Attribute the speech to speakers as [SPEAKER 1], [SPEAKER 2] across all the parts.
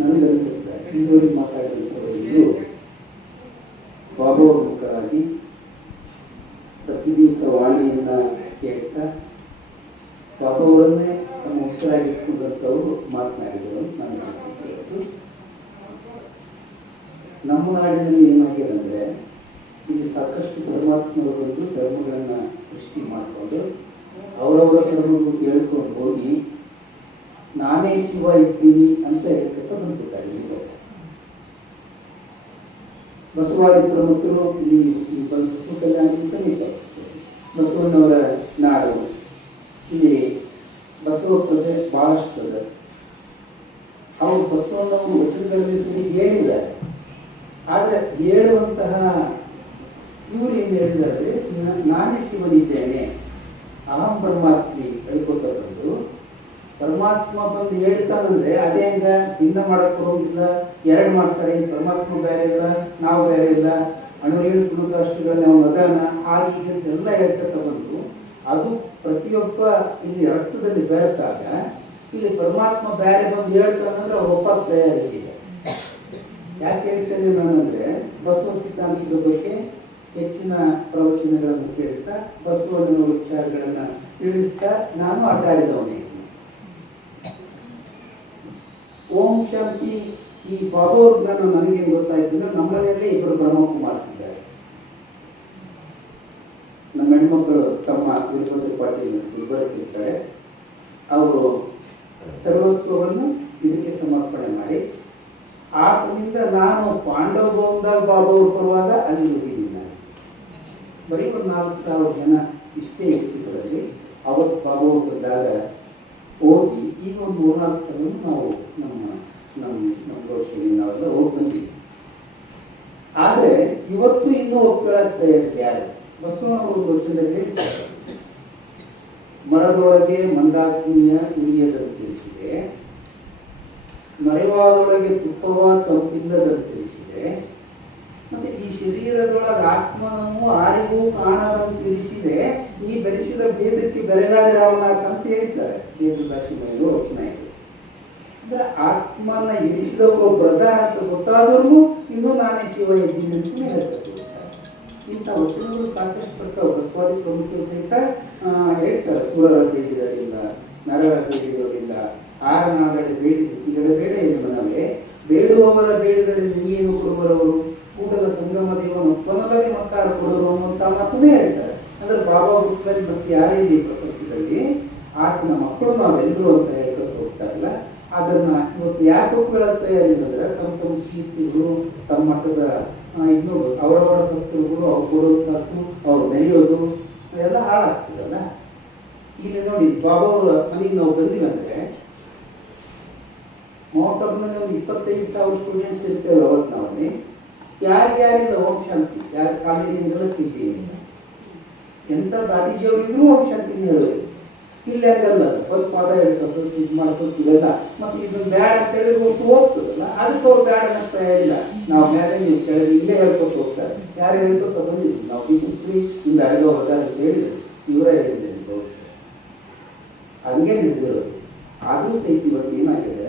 [SPEAKER 1] ನನಗನ್ಸುತ್ತೆ. ಇದುವರೆಗೆ ಮಾತಾಡಿದಂಥವರು ಮುಖವಾಗಿ ಪ್ರತಿ ದಿವಸ ವಾಣಿಯನ್ನ ಕೇಳ್ತಾ ಬಾಬಾವರನ್ನೇ ತಮ್ಮ ಉಸಿರಾಗಿಟ್ಕೊಂಡಂಥವರು ಮಾತನಾಡಿದರು ನನ್ನ ನಮ್ಮ ನಾಡಿನಲ್ಲಿ ಏನಾಗಿದೆ ಅಂದ್ರೆ, ಇಲ್ಲಿ ಸಾಕಷ್ಟು ಧರ್ಮಾತ್ಮರು ಬಂದು ಧರ್ಮಗಳನ್ನ ಸೃಷ್ಟಿ ಮಾಡಿಕೊಂಡು ಅವರವರ ಧರ್ಮಗಳು ಕೇಳ್ಕೊಂಡು ಹೋಗಿ, ನಾನೇ ಶಿವ ಇದ್ದೀನಿ ಅಂತ ಹೇಳ್ಕೊತ ಬಂದ್ಬಿಟ್ಟಾರೆ ಈಗ ಬಸವಾದಿ ಪ್ರಮುಖರು ಈ ಕಲ್ಯಾಣ ಸಮೀಪ ಬಸವಣ್ಣವರ ನಾಡು ಇಲ್ಲಿ ಬಸವ ಪ್ರಜೆ ಬಹಳಷ್ಟು ಇದೆ ಅವರು ಬಸವಣ್ಣವರು ವಚನಗಳಲ್ಲಿ ಸರಿ ಹೇಳಿದ್ದಾರೆ ಆದರೆ ಹೇಳುವಂತಹ ಇವರು ಏನು ಹೇಳಿದ್ದಾರೆ ನಾನೇ ಶಿವನಿದ್ದೇನೆ ಅಹಂ ಬ್ರಹ್ಮಾಸ್ತಿ ಹೇಳ್ಕೊತ ಬಂದು ಪರಮಾತ್ಮ ಬಂದು ಹೇಳ್ತಾನಂದ್ರೆ ಅದೇ ಹಂಗ ಹಿಂದೆ ಮಾಡಕ್ ಹೋಗಿಲ್ಲ, ಎರಡು ಮಾಡ್ತಾರೆ ಪರಮಾತ್ಮ ಬೇರೆ ಇಲ್ಲ, ನಾವು ಬೇರೆ ಇಲ್ಲ. ಅಣುರೇಣು ತುಣುಕಾಷ್ಟುಗಳ ಅಷ್ಟುಗಳನ್ನ ಮಗನ ಹಾಗೆ ಹೀಗೆಲ್ಲ ಹೇಳ್ತಾ ಬಂದು ಅದು ಪ್ರತಿಯೊಬ್ಬ ಇಲ್ಲಿ ರಕ್ತದಲ್ಲಿ ಬೆರೆತಾಗ ಇಲ್ಲಿ ಪರಮಾತ್ಮ ಬೇರೆ ಬಂದು ಹೇಳ್ತಾನಂದ್ರೆ ಒಪ್ಪ ತಯಾರಿಲ್ಲ ಯಾಕೆ ಹೇಳ್ತೇನೆ ನಾನಂದ್ರೆ, ಬಸವ ಸಿದ್ಧಾಂತದ ಬಗ್ಗೆ ಹೆಚ್ಚಿನ ಪ್ರವಚನಗಳನ್ನು ಕೇಳ್ತಾ ಬಸವನ ವಿಚಾರಗಳನ್ನ ತಿಳಿಸ್ತಾ, ನಾನು ಆಟ ಓಂ ಶಾಂತಿ ಈ ಬಾಬೋರ್ ಜ್ಞಾನ ನನಗೆ ಗೊತ್ತಾಯ್ತು ಅಂದ್ರೆ ನಮ್ಮನೆಯಲ್ಲೇ ಇಬ್ಬರು ಬ್ರಹ್ಮಕುಮಾರ್ ಮಾಡ್ತಿದ್ದಾರೆ. ನಮ್ಮ ಹೆಣ್ಮಕ್ಕಳು ತಮ್ಮ ತಿರುಪತಿ ಪಾಟೀಲ್ ಇರ್ತಾರೆ. ಅವರು ಸರ್ವಸ್ವವನ್ನು ಇದಕ್ಕೆ ಸಮರ್ಪಣೆ ಮಾಡಿ. ಆತನಿಂದ ನಾನು ಪಾಂಡವ ಭವನದಾಗ ಬಾಬಾ ಬರುವಾಗ ಅಲ್ಲಿ ಹೋಗಿದ್ದೀನಿ. ನಾನು ಬರೀ ಒಂದು ನಾಲ್ಕು ಸಾವಿರ ಜನ ಇಷ್ಟೇ ವ್ಯಕ್ತಿಗಳಲ್ಲಿ ಅವತ್ತು ಬಾಬಾ ಬಂದಾಗ ಹೋಗಿ ಈಗ ಒಂದು ಮೂರ್ನಾಲ್ಕು ಸಲ ನಾವು ನಮ್ಮ ನಮ್ಮ ನಮ್ಮ ದೋಷಗಳಿಗೆ ನಾವೆಲ್ಲ ಹೋಗಿ ಬಂದಿದ್ವಿ ಆದರೆ ಇವತ್ತು ಇನ್ನೂ ಒಪ್ಕೊಳ್ಳೋಕೆ ತಯಾರಿಸಿ ಯಾರು? ಬಸವನವರು ದೋಷದಲ್ಲಿ ಮರದೊಳಗೆ ಮಂದಾಕಿನಿಯ ಉಳಿಯದಂತೆ ತಿಳಿಸಿದೆ. ಮರೆವಾದೊಳಗೆ ತುಪ್ಪವ ತಂಪಿಲ್ಲದಂತೆ ತಿಳಿಸಿದೆ. ಮತ್ತೆ ಈ ಶರೀರದೊಳಗೆ ಆತ್ಮನನ್ನು ಆರಿಗೂ ಕಾಣದಂತೆ ತಿಳಿಸಿದೆ ಈ ಬೆರೆಸಿದ ಭೇದಕ್ಕೆ ಬೆರಗಾದ ರಾಮನಾಥ ಅಂತ ಹೇಳ್ತಾರೆ ದೇವದಾಸಿ ಮೈಲು ವಚನ ಇದೆ ಅಂದ್ರೆ ಆತ್ಮನ ಇರಿಸಿದವರು ಬ್ರದ ಅಂತ ಗೊತ್ತಾದ್ರೂ ಇನ್ನೂ ನಾನೇ ಶಿವ ಇದ್ದೀನಿ ಅಂತ ಹೇಳ್ತಾರೆ. ಇಂಥ ವಚನಗಳು ಸಾಕಷ್ಟು ಬರ್ತಾವೆ. ಬಸವಾದಿ ಪ್ರಮುಖರು ಸಹಿತ ಹೇಳ್ತಾರೆ. ಸೂರರ ಬೇಡಿದರಿಲ್ಲ ನರರ ಬೇಡಿದವರಿಲ್ಲ ಆರನಾಗಡೆ ಬೇಡಿದ ಬೇಡ ಇದೆ ಮನವೇ. ಬೇಡುವವರ ಬೇಡಿದಲ್ಲಿ ನೀನು ಕೊಡುವರವರು. ದೇವನು ಒಪ್ಪನಲ್ಲದೆ ಮತ್ತಾರು ಅಂತ ಮಾತನ್ನೇ ಹೇಳ್ತಾರೆ. ಅಂದ್ರೆ ಬಾಬಾ ಭಕ್ತರಿ ಮತ್ತೆ ಯಾರೇ ಈ ಪ್ರಪಂಚದಲ್ಲಿ ಆತನ ಮಕ್ಕಳು ನಾವೆಲ್ಲರೂ ಅಂತ ಹೇಳ್ಕೊಂಡು ಹೋಗ್ತಾರಲ್ಲ, ಅದನ್ನ ಇವತ್ತು ಯಾಕೆ ಒಪ್ಕೊಳ್ಳೋ ಅಂತಂದ್ರೆ ತಮ್ಮ ತಮ್ಮ ಕೀರ್ತಿಗಳು ತಮ್ಮ ಮಟ್ಟದ ಇದು ಅವರವರ ಭಕ್ತರುಗಳು ಅವ್ರು ಕೊಡುವಂಥದ್ದು, ಅವ್ರು ಮೆರೆಯೋದು ಅದೆಲ್ಲ ಹಾಳಾಗ್ತದಲ್ಲ. ಇಲ್ಲಿ ನೋಡಿ, ಬಾಬಾ ಅವರ ಮನೆಗೆ ನಾವು ಬಂದಿವಂದ್ರೆ ಮೌಂಟಬ್ನಲ್ಲಿ ಒಂದು ಇಪ್ಪತ್ತೈದು ಸಾವಿರ ಸ್ಟೂಡೆಂಟ್ಸ್ ಇರ್ತೇವೆ ಅವತ್ತು ನಾವಲ್ಲಿ. ಯಾರ್ಯಾರಿಲ್ಲ ಓಂ ಶಾಂತಿ? ಯಾರ ಕಾಲಿಗೆ ತಿಂಡಿಯಿಂದ ಎಂಥ ಓಂ ಶಾಂತಿನ ಹೇಳೋದು ಇಲ್ಲಿ ಹಂಗಲ್ಲ. ಸ್ವಲ್ಪ ಪಾದ ಹೇಳ್ಕೊಂಡು ಇದು ಮಾಡ್ಕೊಂಡು ಇಲ್ಲ ಮತ್ತೆ ಇದು ಬ್ಯಾಡ ಅಂತ ಹೇಳಿದ್ರೆ ಒಟ್ಟು ಹೋಗ್ತದಲ್ಲ, ಅದಕ್ಕೆ ಅವ್ರು ಬ್ಯಾಡ ಅಂತ ಇಲ್ಲ ನಾವು ಮೇಲೆ ನೀವು ಕೇಳಿದ್ರೆ ಇಲ್ಲೇ ಹೇಳ್ಕೊಟ್ಟು ಹೋಗ್ತಾರೆ. ಯಾರು ಹೇಳ್ಕೊತ ತಗೊಂಡಿದ್ವಿ ನಾವು ಬಿಸಿಕ್ರಿ ಇಂದ ಅಡಿಗೆ ಹೋದ ಅಂತ ಹೇಳಿದ್ರು. ಇವರೇ ಹೇಳಿದ್ದೇನೆ ಬಹುಶಃ ಹಂಗೆ ಹೇಳಿದ್ರು ಆದರೂ ಸಹಿತ ಇವತ್ತು ಏನಾಗಿದೆ?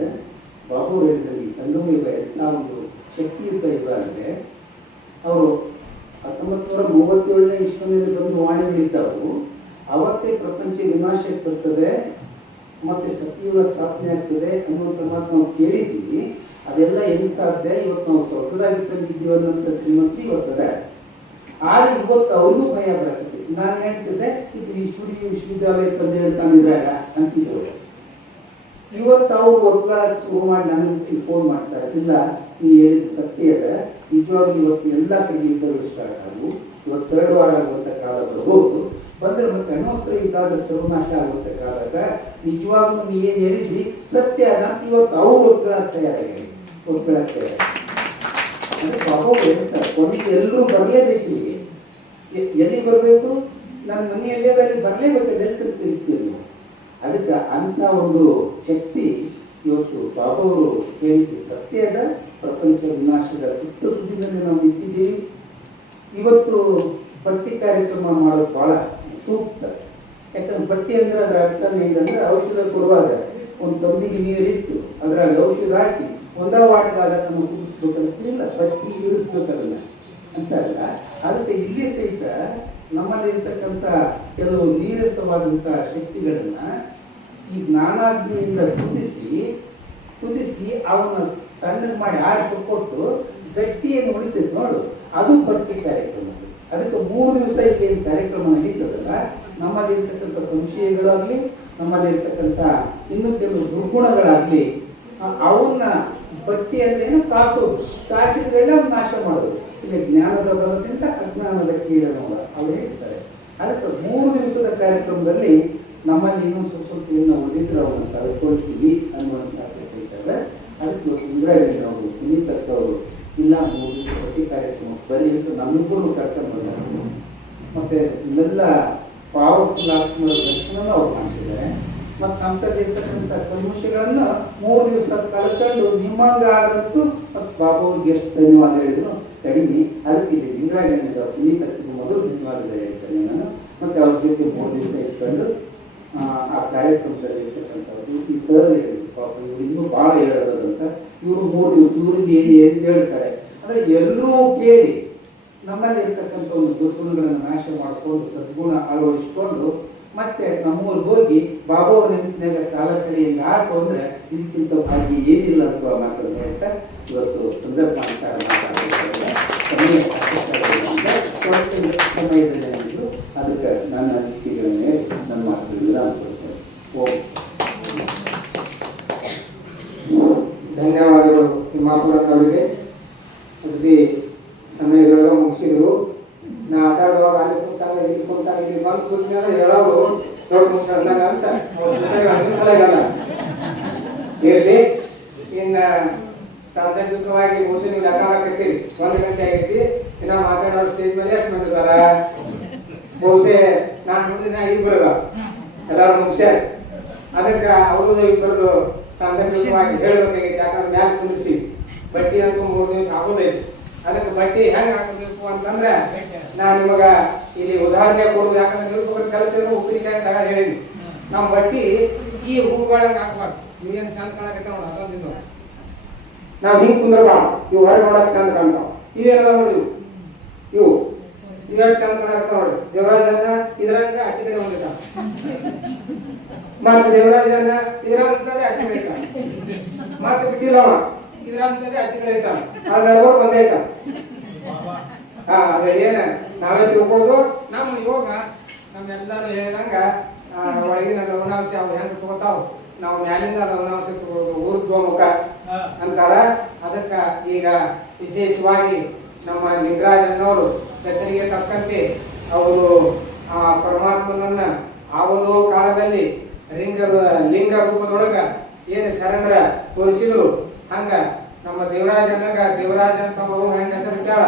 [SPEAKER 1] ಬಾಬು ಹೇಳಿದ್ರೆ ಈ ಸಂಗಮ ಯುಗ ಎಲ್ಲ ಒಂದು ಶಕ್ತಿಯುತ ಯುಗ ಅಂದರೆ, ಅವರು ಹತ್ತೊಂಬತ್ತು ನೂರ ಮೂವತ್ತೇಳನೇ ಇಸ್ವಿನಲ್ಲಿ ಬಂದು ವಾಣಿಗಳಿದ್ದವು. ಅವತ್ತೇ ಪ್ರಪಂಚ ವಿನಾಶಕ್ಕೆ ಬರ್ತದೆ, ಮತ್ತೆ ಸತ್ಯಯುಗ ಸ್ಥಾಪನೆ ಆಗ್ತದೆ ಅನ್ನುವಂಥ ಮಾತು ನಾವು ಕೇಳಿದ್ದೀವಿ ಅದೆಲ್ಲ ಹೆಂಗ್ ಸಾಧ್ಯ? ಇವತ್ತು ನಾವು ಸ್ವರ್ಗದಾಗಿ ತಂದಿದ್ದೀವಿ ಅನ್ನೋಂಥ ಶ್ರೀಮಂತಿ ಇವತ್ತದೆ. ಆದ್ರೆ ಇವತ್ತು ಅವ್ರಿಗೂ ಭಯ ಬರ್ತದೆ. ನಾನು ಹೇಳ್ತಿದ್ದೆ ಇದು ಈ ವಿಶ್ವವಿದ್ಯಾಲಯ ತಂದು ಹೇಳ್ತಾನಿದ್ದಾಗ ಅಂತಿದ್ರು ಇವತ್ತು ಅವರು ಒಪ್ಕೊಳ್ಳೋಕೆ ಶುರು ಮಾಡಿ ನನಗೆ ಫೋನ್ ಮಾಡ್ತಾರೆ. ಇಲ್ಲ, ನೀ ಹೇಳಿದ ಸತ್ಯ ಅದ. ನಿಜವಾಗಿ ಇವತ್ತು ಎಲ್ಲ ಕಡೆ ಯುದ್ಧಗಳು ಸ್ಟಾರ್ಟ್ ಆಗು ಇವತ್ತು ಎರಡು ವಾರ ಆಗುವಂಥ ಕಾಲ ಬರ್ಬೋದು ಬಂದ್ರೆ ಮತ್ತೆ ಅಣ್ವಸ್ತ್ರ ಇದ್ದಾಗ ಸರ್ವನಾಶ ಆಗುವಂಥ ಕಾಲದಾಗ ನಿಜವಾಗ್ಲೂ ನೀ ಏನು ಹೇಳಿದ್ವಿ ಸತ್ಯ ಅದ ಅಂತ ಇವತ್ತು ಅವ್ರು ಒಪ್ಕೊಳ್ಳೋಕೆ ತಯಾರಾಗಿ ಒಪ್ಕೊಳ್ಳೋಕೆ ತಯಾರಾಗಿ ಬಾಬು ಹೇಳ್ತಾರೆ, ಕೊನೆಗೆ ಎಲ್ಲರೂ ಬರಲೇಬೇಕು. ಎಲ್ಲಿ ಬರಬೇಕು? ನನ್ನ ಮನೆಯಲ್ಲೇ ಬರಲೇಬೇಕು ಎಲ್ಲಿ ತಿರುಗ್ತೀವಿ ಅದಕ್ಕೆ ಅಂತ ಒಂದು ಶಕ್ತಿ ಇವತ್ತು ಬಾಬಾ ಅವರು ಹೇಳಿದ್ದು ಸತ್ಯದ ಪ್ರಪಂಚ ವಿನಾಶದ ತುತ್ತ ದಿನದಲ್ಲಿ ನಾವು ಇದ್ದಿದ್ದೀವಿ ಇವತ್ತು ಪಟ್ಟಿ ಕಾರ್ಯಕ್ರಮ ಮಾಡೋದು ಬಹಳ ಸೂಕ್ತ. ಯಾಕಂದ್ರೆ ಬಟ್ಟಿ ಅಂದ್ರೆ ಅದರ ಅರ್ಥ ಏನಂದ್ರೆ ಔಷಧ ಕೊಡುವಾಗ ಒಂದು ತಂಬಿಗೆ ನೀರಿಟ್ಟು ಅದ್ರಾಗ ಔಷಧ ಹಾಕಿ ಒಂದ ವಾಟದಾಗ ನಮ್ಮ ಕುದಿಸ್ಬೇಕಂತ ಇಲ್ಲ ಬಟ್ಟಿ ಇಳಿಸ್ಬೇಕಲ್ಲ ಅಂತಲ್ಲ ಅದಕ್ಕೆ ಇಲ್ಲಿ ಸಹಿತ ನಮ್ಮಲ್ಲಿ ಇರ್ತಕ್ಕಂಥ ಕೆಲವು ನೀರಸವಾದಂಥ ಶಕ್ತಿಗಳನ್ನು ಈ ಜ್ಞಾನಾಗ್ನಿಯಿಂದ ಕುದಿಸಿ ಕುದಿಸಿ ಅವನ ತಣ್ಣಗೆ ಮಾಡಿ ಆರಿಸಿ ಕೊಟ್ಟು ಗಟ್ಟಿ ಏನು ಉಳಿತೈತೆ ನೋಡು. ಅದು ಭಕ್ತಿ ಕಾರ್ಯಕ್ರಮ. ಅದಕ್ಕೆ ಮೂರು ದಿವಸ ಏನು ಕಾರ್ಯಕ್ರಮ ನಡೀತದಲ್ಲ ನಮ್ಮಲ್ಲಿ ಸಂಶಯಗಳಾಗಲಿ ಸಂಶಯಗಳಾಗ್ಲಿ ನಮ್ಮಲ್ಲಿ ಇರ್ತಕ್ಕಂಥ ಇನ್ನು ಕೆಲವು ದುರ್ಗುಣಗಳಾಗ್ಲಿ ಅವನ್ನ ಬಟ್ಟಿ ಅಂದ್ರೆ ಏನು? ಕಾಸೋದು ಕಾಸಿದ್ರೆಲ್ಲ ನಾಶ ಮಾಡೋದು. ಇಲ್ಲಿ ಜ್ಞಾನದ ಬಲದಿಂದ ಅಜ್ಞಾನದ ಕೀಳನೋಡ ಅವರು ಹೇಳ್ತಾರೆ. ಅದಕ್ಕೆ ಮೂರು ದಿವಸದ ಕಾರ್ಯಕ್ರಮದಲ್ಲಿ ನಮ್ಮಲ್ಲಿ ಇನ್ನೂ ಏನು ಉಳಿದ್ರೆ ಅವನ್ನ ಕಳ್ಕೊಳ್ತೀವಿ ಅನ್ನುವಂಥ ಹೇಳ್ತಾರೆ ಅದಕ್ಕೆ ಇವತ್ತು ಇಂದಿರಾಗಾಂಧಿ ಅವರು, ಪುನೀತಕ್ಕ ಅವರು, ಇಲ್ಲ, ಮೂರು ಪ್ರತಿ ಕಾರ್ಯಕ್ರಮ ಬರೀ ಅಂತ ನಮಗೂ ಕರ್ಕೊಂಡು ಬಂದರು. ಮತ್ತೆ ಇಲ್ಲೆಲ್ಲ ಪವರ್ಫುಲ್ ಆತ್ಮರ ದರ್ಶನ ಅವ್ರು ಮಾಡ್ತಿದ್ದಾರೆ. ಮತ್ತು ಅಂಥದ್ದು ಇರ್ತಕ್ಕಂಥ ಕಲ್ಮಶಗಳನ್ನ ಮೂರು ದಿವಸ ಕಳ್ಕೊಂಡು ನಿಮ್ಮಂಗ ಆಗತ್ತು ಮತ್ತು ಬಾಬಾ ಅವ್ರಿಗೆ ಎಷ್ಟು ಧನ್ಯವಾದ ಹೇಳಿದ್ರು. ಕಡಿಮೆ ಅದಕ್ಕೆ ಇಲ್ಲಿ ಲಿಂಗರಾಜನಿಂದ ಅವರು ಪುನೀತಕ್ಕೆ ಮೊದಲು ಧನ್ಯವಾದಗಳು ಹೇಳ್ತೇನೆ ನಾನು ಮತ್ತೆ ಅವ್ರ ಜೊತೆ ಮೂರು ದಿವಸ ಇಟ್ಕೊಂಡು ಆ, ಕಾರ್ಯಕ್ರಮದಲ್ಲಿ ಇರ್ತಕ್ಕಂಥದ್ದು ಈ ಸರ್ ಹೇಳಿದ್ರು ಪಾಪ ಇವ್ರು ಇನ್ನೂ ಭಾಳ ಹೇಳೋದಂತ ಇವರು ಮೂರು ದಿವಸ ಇವ್ರಿಗೆ ಏನು ಏನು ಹೇಳ್ತಾರೆ ಅಂದ್ರೆ ಎಲ್ಲರೂ ಕೇಳಿ. ನಮ್ಮಲ್ಲಿ ಇರ್ತಕ್ಕಂಥ ಒಂದು ದುರ್ಗುಣಗಳನ್ನು ನಾಶ ಮಾಡಿಕೊಂಡು ಸದ್ಗುಣ ಅಳವಡಿಸಿಕೊಂಡು ಮತ್ತೆ ನಮ್ಮೂರಿಗೆ ಹೋಗಿ ಬಾಬಾ ಅವ್ರ ನಿಂತಿನಾಗ ಕಾಲ ಕಡೆಯಿಂದ ಆಟು ಅಂದ್ರೆ ಇದಕ್ಕಿಂತ ಭಾಗ್ಯ ಏನಿಲ್ಲ ಅಂತ ಮಾತನ್ನು ಹೇಳ್ತಾ ಇವತ್ತು ಸಂದರ್ಭ ಅಂತ ಸ್ವಲ್ಪ ಸಮಯದಲ್ಲಿ ಅದಕ್ಕೆ ನನ್ನ ಅನಿಸಿಕೆಗಳ ಮೇಲೆ ನನ್ನ ಮಾತುಗಳು ವಿರಾಮ ಕೊಡ್ತೇನೆ
[SPEAKER 2] ಧನ್ಯವಾದಗಳು ತಿಮ್ಮಾಪುರದವರಿಗೆ ಅಗದಿ ಸಮಯದೊಳಗೆ ಮುಗಿಸಿದ್ರು ನಾ ಆಟ ಆಡುವಾಗ ಅಲ್ಲಿ ಕುಂತಾಗ ಇಲ್ಲಿ ಕುಂತಾಗ ಇಲ್ಲಿ ಬಂದು ಕೂತ್ಮೇಲೆ ಹೇಳೋರು ಇರ್ಲಿ. ಇನ್ನ ಸಾಂದರ್ಭಿಕವಾಗಿ ಬಹುಶಃ ನೀವು ಲೆಕ್ಕ ಹಾಕತ್ತೀರಿ ಒಂದು ಗಂಟೆ ಆಗೈತಿ ಇನ್ನ ಮಾತಾಡೋದು ಸ್ಟೇಜ್ ಮೇಲೆ ಎಷ್ಟು ಮಾಡಿದಾರ ಬಹುಶಃ ನಾನು ಮುಂದಿನ ಇಬ್ಬರು. ಎಲ್ಲಾರು ಮುಗಿಸ್ಯಾರ ಅದಕ್ಕೆ ಅವ್ರದ್ದು ಇಬ್ಬರದು ಸಾಂದರ್ಭಿಕವಾಗಿ ಹೇಳ್ಬೇಕಾಗೈತಿ ಯಾಕಂದ್ರೆ ಮ್ಯಾಲ ಕುಂದಿಸಿ. ಬಟ್ಟಿ ಅಂತೂ ಮೂರು ದಿವಸ ಹಾಕೋದೈತಿ ಅದಕ್ಕೆ ಬಟ್ಟಿ ಹೆಂಗ್ ಹಾಕಬೇಕು ಅಂತಂದ್ರೆ ನಾನು ನಿಮಗ ಇಲ್ಲಿ ಉದಾಹರಣೆ ಕೊಡುದು. ಯಾಕಂದ್ರೆ ನಿರೂಪಕರ ಕೆಲಸ ಉಪ್ಪಿನಕಾಯಿ ತಗ ಹೇಳಿ ನಮ್ಮ ಬಟ್ಟಿ ಈ ಹೂಗಳನ್ನ ಹಾಕ್ಬಾರ್ದು. ನೀವೇನು ಚಂದ ಕಾಣಕತ್ತ ನೋಡ ನಾವ್ ಹಿಂಗೆ ಕುಂದ್ರಬಾ ಇವು ಹೊರಗೆ ನೋಡಕ್ ಚಂದ ಕಾಣ್ತಾವ. ಇವೇನದ ನೋಡಿ ಇವು. ಇವಾಗ ಚಂದ ಕಾಣಕತ್ತ ನೋಡಿ ದೇವರಾಜನ ಇದ್ರಂಗ ಆಚೆ ಕಡೆ ಹೊಂದಿದ ಮತ್ತೆ ದೇವರಾಜನ ಇದರಂತದೇ ಆಚೆ. ಮತ್ತೆ ಬಿಟ್ಟಿಲ್ಲ ಅವ ಇದ್ರಂತದೇ ಆಚೆ ಕಡೆ ಇಟ್ಟ ಅದ್ ನಡ್ಬರ್ಕ್ ಬಂದೇ ಇಟ್ಟ ಹಾ, ಅದ ಏನ, ನಾವೇ ತಿಳ್ಕೊಳ್ಳೋದು ನಮ್ಮ ಯೋಗ ನಮ್ಮೆಲ್ಲರೂ ಹೇಳಿದಂಗ ಒಳಗಿನ ಲವಣಾಂಶ ಅವು ಹೆಂಗ್ ತಗೋತಾವ್, ನಾವು ಮ್ಯಾಲಿಂದ ಲವಣಾಂಶ ತಗೋದು, ಊರ್ಧ್ವ ಮುಖ. ಅಂತಾರ ಅದಕ್ಕ ಈಗ ವಿಶೇಷವಾಗಿ ನಮ್ಮ ಲಿಂಗರಾಜನವರು ಹೆಸರಿಗೆ ತಕ್ಕಂತೆ ಅವರು ಆ ಪರಮಾತ್ಮನನ್ನ ಆವದು ಕಾಲದಲ್ಲಿ ಲಿಂಗ ಲಿಂಗ ರೂಪದೊಳಗ ಏನು ಶರಣರ ತೋರಿಸಿದ್ರು, ಹಂಗ ನಮ್ಮ ದೇವರಾಜನಾಗ ದೇವರಾಜ ಅಂತ ಹೆಂಗ ಹೆಸರು ಕೇಳ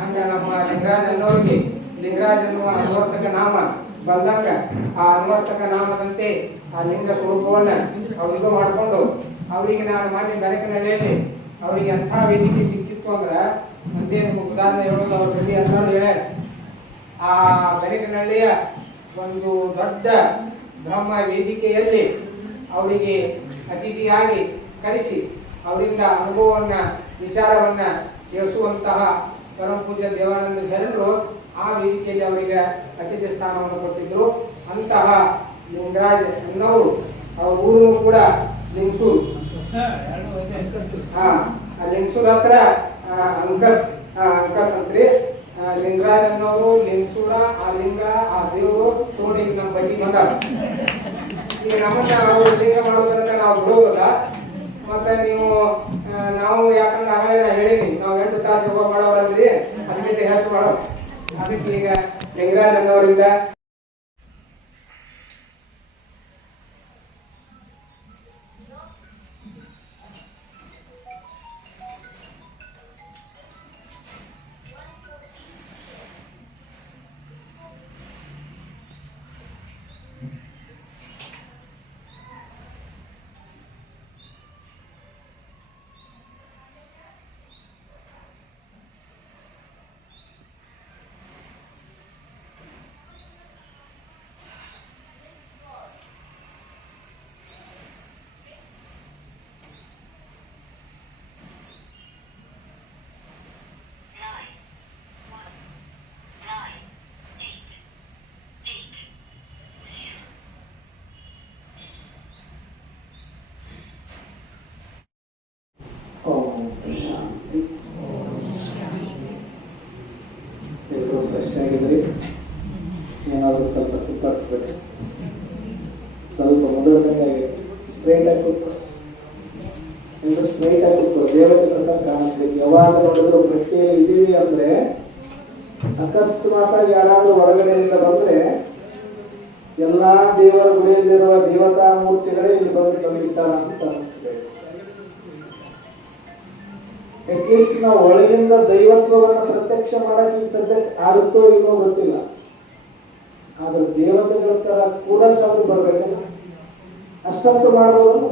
[SPEAKER 2] ಹಂಗ ನಮ್ಮ ಲಿಂಗರಾಜನವ್ರಿಗೆ ಲಿಂಗರಾಜ ಅನ್ನುವ ಅನ್ವರ್ತಕ ನಾಮ ಬಂದಂಗ ಆ ಅನ್ವರ್ತಕ ನಾಮದಂತೆ ಆ ಲಿಂಗ ಸ್ವರೂಪವನ್ನ ಅವ್ರಿಗೂ ಮಾಡಿಕೊಂಡು ಅವರಿಗೆ ನಾನು ಮಾಡಿ ಬೆಳಕಿನಳ್ಳಿಯಲ್ಲಿ ಅವರಿಗೆ ಎಂಥ ವೇದಿಕೆ ಸಿಕ್ಕಿತ್ತು ಅಂದ್ರೆ ಮುಂದೆ ನಿಮಗೆ ಉದಾಹರಣೆ ಹೇಳೋದು ಅವ್ರ ಜೊತೆ ಎಲ್ಲರೂ ಆ ಬೆಳಕಿನಳ್ಳಿಯ ಒಂದು ದೊಡ್ಡ ಬ್ರಹ್ಮ ವೇದಿಕೆಯಲ್ಲಿ ಅವರಿಗೆ ಅತಿಥಿಯಾಗಿ ಕರೆಸಿ, ಅವರಿಂದ ಅನುಭವವನ್ನ, ವಿಚಾರವನ್ನ ತಿಳಿಸುವಂತಹ ಪರಮ ಪೂಜ್ಯ ದೇವಾನಂದ ಶರಣರು ಆ ವೇದಿಕೆಯಲ್ಲಿ ಅವರಿಗೆ ಅತಿಥಿ ಸ್ಥಾನವನ್ನು ಕೊಟ್ಟಿದ್ರು. ಅಂತಹ ಲಿಂಗರಾಜ್ ಅನ್ನೋರು ಅವ್ರ ಊರು ಕೂಡ ಲಿಂಗಸೂರು ಹಾ ಆ ಲಿಂಗಸೂರ್ ಹತ್ರ ಅಂಕಸ್ ಅಂಕಸ್ ಅಂತ್ರಿ. ಲಿಂಗರಾಜ್ ಅನ್ನೋರು ಲಿಂಗಸೂರ, ಆ ಲಿಂಗ, ಆ ದೇವರು ನೋಡಿ ನಮ್ಮ ಬಡ್ಡಿ ಮಗ ಈಗ ನಮ್ಮನ್ನ ಅವ್ರು ಲಿಂಗ ಮಾಡೋದ್ರಿಂದ ನಾವು ಬಿಡೋದಿಲ್ಲ. ಮತ್ತೆ ನೀವು ನಾವು ಯಾಕಂದ್ರೆ ಆಗಲೇ ನಾ ಹೇಳಿನಿ ನಾವು ಎಂಟು ತಾಸು ಹೋಗಿ ಮಾಡೋರಲ್ರಿ ಅದಕ್ಕಿಂತ ಹೆಚ್ಚು ಮಾಡೋ ಅದಕ್ಕೆ ಈಗ ಲಿಂಗರಾಜ್ ಅನ್ನೋರಿಂದ
[SPEAKER 3] ಎಲ್ಲರೂ ಫ್ರೆಶ್ ಆಗಿದ್ರಿ ಏನಾದರೂ ಸ್ವಲ್ಪ ಸುತ್ತಾಡಿಸ್ಬೇಕು ಸ್ವಲ್ಪ ಮೊದಲನೇ ಸ್ಟ್ರೈಟ್ ಆಗಿ ಕೂತ್ಕೊ ಎಲ್ಲರೂ ಸ್ಟ್ರೈಟ್ ಆಗಿ ಕಾಣಿಸ್ಬೇಕು ಯಾವಾಗ ನೋಡಿದ್ರು ಗಟ್ಟಿಯಲ್ಲಿ ಇದೀವಿ ಅಂದ್ರೆ ಅಕಸ್ಮಾತ್ ಯಾರಾದರೂ ಹೊರಗಡೆಯಿಂದ ಬಂದ್ರೆ ಎಲ್ಲಾ ದೇವರ ಗುಡಿಯಲ್ಲಿರುವ ದೇವತಾ ಮೂರ್ತಿಗಳೇ ಇಲ್ಲಿ ಬಂದು ಅಂತ ಅನಿಸ್ಬೇಕು ಅಟ್ಲೀಸ್ಟ್ ನಾವು ಒಳಗಿಂದ ದೈವತ್ವವನ್ನು ಪ್ರತ್ಯಕ್ಷ ಮಾಡಕ್ಕೆ ಈ ಸದ್ಯಕ್ಕೆ ಆಗುತ್ತೋ ಇಲ್ಲೋ ಗೊತ್ತಿಲ್ಲ. ಆದ್ರೆ ದೇವತೆಗಳ ತರ ಕೂಡ ಅದು ಬರ್ಬೇಕಲ್ಲ? ಅಷ್ಟಂತೂ ಮಾಡಬಹುದು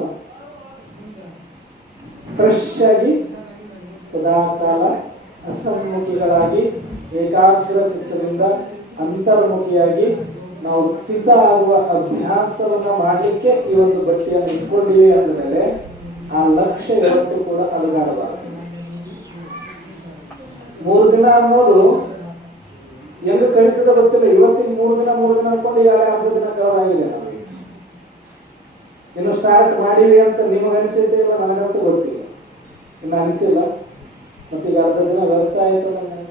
[SPEAKER 3] ಫ್ರೆಶ್ ಆಗಿ ಸದಾಕಾಲ ಅಸನ್ಮುಖಿಗಳಾಗಿ ಏಕಾಗ್ರ ಚಿತ್ರದಿಂದ ಅಂತರ್ಮುಖಿಯಾಗಿ ನಾವು ಸ್ಥಿತ ಆಗುವ ಅಭ್ಯಾಸವನ್ನ ಮಾಡಲಿಕ್ಕೆ ಈ ಒಂದು ಬಟ್ಟೆಯನ್ನು ಇಟ್ಕೊಂಡಿವಿ ಅಂದಮೇಲೆ ಆ ಲಕ್ಷ್ಯ ಯಾವತ್ತೂ ಕೂಡ ಅಲಗಾಡಬಾರದು. ಮೂರು ದಿನ ಅನ್ನೋದು ಎಂದು ಕಳೀತದ ಗೊತ್ತಿಲ್ಲ. ಇವತ್ತಿನ ಮೂರು ದಿನ ಮೂರು ದಿನ ಅನ್ಕೊಂಡು ಯಾರೇ ಅರ್ಧ ದಿನ ಕಳೆದಾಗಿದೆ ಇನ್ನು ಸ್ಟಾರ್ಟ್ ಮಾಡಿವಿ ಅಂತ ನಿಮಗೆ ಅನಿಸಿದ್ದೆ ಇಲ್ಲ, ನನಗಂತೂ ಗೊತ್ತಿಲ್ಲ. ಇನ್ನು ಅನಿಸಿಲ್ಲ. ಮತ್ತೆ ಅರ್ಧ ದಿನ ಬರ್ತಾ ಇತ್ತು ನನಗೆ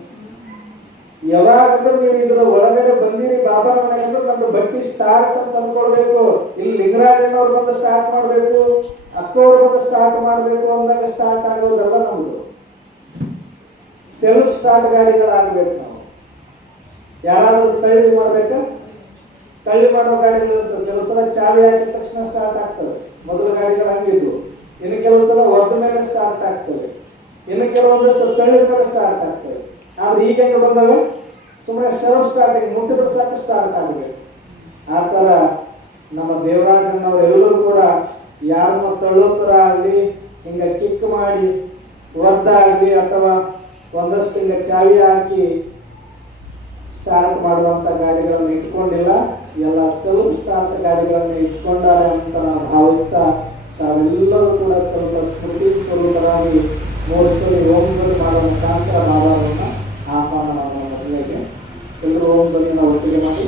[SPEAKER 3] ಯಾವಾಗಂದ್ರೆ ನೀವು ಇದರ ಒಳಗಡೆ ಬಂದಿರಿ. ಬಾಬಾ ಮನೆಗೆ ಅಂದ್ರೆ ನಮ್ದು ಬಟ್ಟಿ ಸ್ಟಾರ್ಟ್ ಅಂತ ಅಂದ್ಕೊಳ್ಬೇಕು. ಇಲ್ಲಿ ಲಿಂಗರಾಜನವ್ರು ಬಂದು ಸ್ಟಾರ್ಟ್ ಮಾಡಬೇಕು. ಅಕ್ಕವ್ರು ಬಂದು ಸ್ಟಾರ್ಟ್ ಮಾಡಬೇಕು ಅಂದಾಗ ಸ್ಟಾರ್ಟ್ ಆಗೋದಲ್ಲ ನಮ್ದು. ಸೆಲ್ಫ್ ಸ್ಟಾರ್ಟ್ ಗಾಡಿಗಳಾಗಬೇಕು ನಾವು. ಯಾರಾದರೂ ತಳ್ಳಿ ಮಾಡಬೇಕು? ತಳ್ಳಿ ಮಾಡೋ ಗಾಡಿಗಳು ಇರ್ತವೆ. ಕೆಲವು ಸಲ ಚಾವಿ ಹಾಕಿದ ತಕ್ಷಣ ಸ್ಟಾರ್ಟ್ ಆಗ್ತದೆ. ಮೊದಲ ಗಾಡಿಗಳು ಇನ್ನು ಕೆಲವು ಸಲ ಒದ್ದ ಮೇಲೆ ಸ್ಟಾರ್ಟ್ ಆಗ್ತದೆ. ಇನ್ನು ಕೆಲವೊಂದಷ್ಟು ತಳ್ಳಿದ ಮೇಲೆ ಸ್ಟಾರ್ಟ್ ಆಗ್ತದೆ. ಆದ್ರೆ ಈಗ ಹೆಂಗೆ ಬಂದಾಗ ಸುಮ್ಮನೆ ಸೆಲ್ಫ್ ಸ್ಟಾರ್ಟಿಂಗ್ ಮುಟ್ಟಿದ್ರೆ ಸಾಕು ಸ್ಟಾರ್ಟ್ ಆಗಬೇಕು ಆ ಥರ ನಮ್ಮ ದೇವರಾಜನವರೆಲ್ಲರೂ ಕೂಡ ಯಾರನ್ನ ತಳ್ಳೋ ಆಗಲಿ, ಹಿಂಗೆ ಕಿಕ್ ಮಾಡಿ ಒದ್ದಾಗಲಿ ಅಥವಾ ಒಂದಷ್ಟು ಹಿಂಗ ಚಾವಿ ಹಾಕಿ ಸ್ಟಾರ್ಟ್ ಮಾಡುವಂತ ಗಾಡಿಗಳನ್ನು ಇಟ್ಕೊಂಡಿಲ್ಲ. ಎಲ್ಲ ಸೆಲ್ಫ್ ಸ್ಟಾರ್ಟ್ ಗಾಡಿಗಳನ್ನು ಇಟ್ಕೊಂಡಾರೆ ಅಂತ ನಾನು ಭಾವಿಸ್ತಾ ತಾವೆಲ್ಲರೂ ಕೂಡ ಸ್ವಲ್ಪ ಸ್ಮೃತಿ ಸ್ವರೂಪರಾಗಿ ಮೂರು ಸಲ ಓಂಗಳು ಮಾಡುವ ಮುಖಾಂತರ ಬಾಬಾರನ್ನ ಆಹ್ವಾನ ಮಾಡುವ ಮೊದಲಿಗೆ ಎಲ್ಲರೂ ಓಂ ಬಗ್ಗೆ ನಾವು ಒಟ್ಟಿಗೆ ಮಾಡಿ.